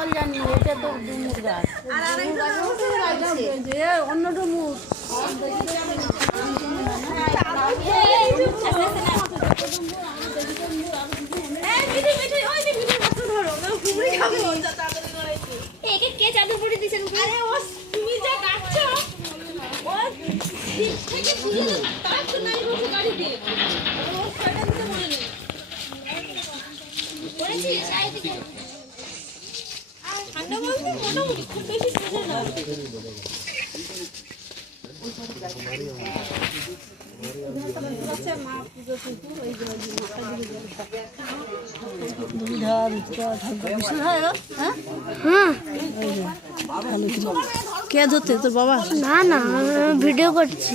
জঙ্গল জানি, এটা তো ডুমুর গাছ। অন্য ডুমুর কে চাদর পরে দিয়েছেন? আরে ও তুমি যা ডাকছো ও ঠিক থেকে শুনে তার তো নাই বসে গাড়ি দিয়ে ও ছয়টা দিতে বলে নেই বলেছি সাইডে আর ঠান্ডা বলতে মোটামুটি খুব বেশি ছিল না। কে ধরতে তোর বাবা? না না ভিডিও করছি।